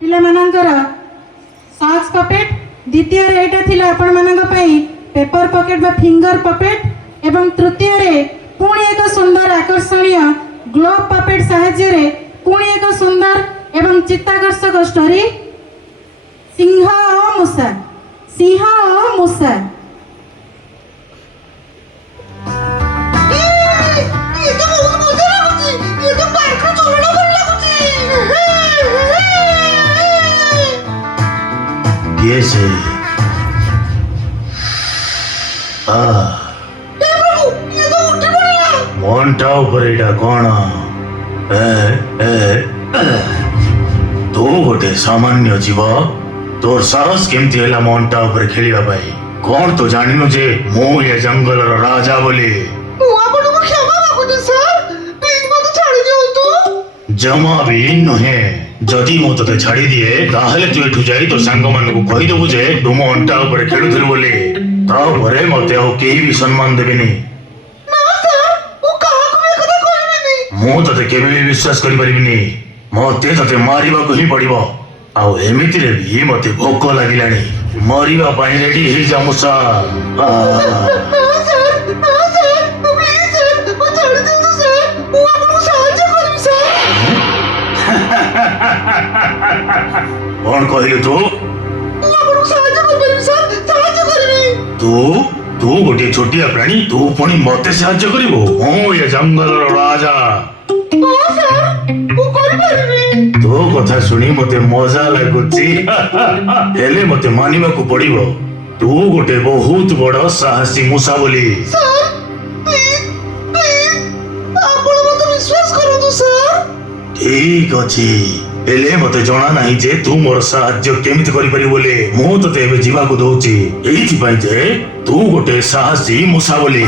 पिला मानकर socks puppet द्वितीय एटा थिला आपण मानक पई पेपर पॉकेट बा फिंगर पपेट एवं तृतीय रे पुणी एक सुंदर आकर्षणीय ग्लोव पपेट साहाय्य रे पुणी एक सुंदर एवं चित्ताकर्षक स्टोरी सिंह और मूसा सिंह और मूसा। ये से मोन्टा ऊपर एटा कौन तो गोटे सामान्य जीव तोर साहस केमती हैला मोन्टा ऊपर खेलिबा पाई कौन तो जानिनो जे मो ये जंगल राजा बोली जमा भी नुहे जदि मु ते छाड़ी दिए ताहले तू एठु जाई तो सांग मन को कहि देबु जे तुम अंटा ऊपर खेलुथिल बोली ता परे मते हो केही भी सम्मान देबेनी ना सर वो कहा को भी कथा कहबेनी मु तते केबे भी विश्वास करि परिबिनी मते तते मारिबा को ही पड़िबो आउ एमिति रे भी मते भोक लागिलानी मरिबा पाई रेडी हे जा मुसा कौन कहलु तू तू गोटे छोटिया प्राणी तू पुणी मते साहाय्य करिवो मो ये जंगल राजा तो कथा सुनी मते मजा लागुची हेले मते मानिबा को पड़िबो तू गोटे बहुत बड़ साहसी मूसा बोली ठीक अछि हेले मते जणा नाही जे तू मोर साहाय्य केमिति करि परि बोले मु तते एबे जीवा को दउची एइथि पई जे तू गोटे साहसी मूसा बोली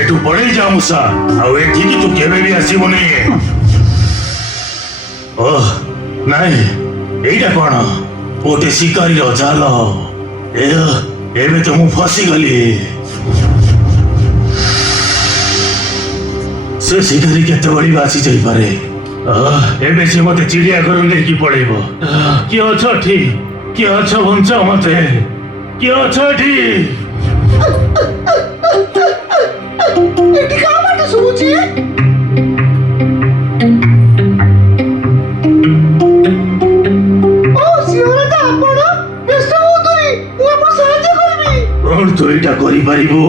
एटू पड़े जा मूसा आ एठी की तू केबे भी आसीबो नहीं ओह नाही एइटा कोन गोटे शिकारी रो जाल एबे तो मु फसी गली से शिकारी केते बड़ी बासी जाई पारे एबे से मते चिड़िया घर लेकी पड़ेबो कि अच्छा ठीक कि अच्छा बंचा मते कि अच्छा ठीक एटी का बात सुची ओ सियोरा ता आपण व्यस्त होतुनी मु आपण सहाय्य करबी कोन तो एटा करि परिबो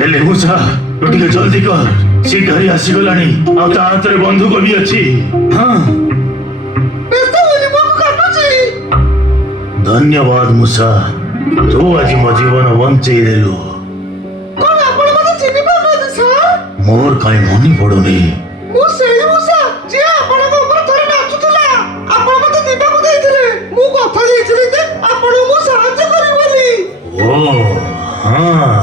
हेले मूसा तो टिके जल्दी कर शिकारी आसी गलानी आ ता हातरे बंदूक भी अछि हां व्यस्त होनी मु काटुची धन्यवाद मूसा तू आज मो जीवन बंचई देलु कोन आपण मते चिनि पाना सर मोर काई मनी पडुनी मु सेही मूसा जे आपण को ऊपर थरे नाचुतला आपण मते दिबा को देइथिले मु कथा देइथिले जे आपण मु सहाय्य करि बोली ओ हां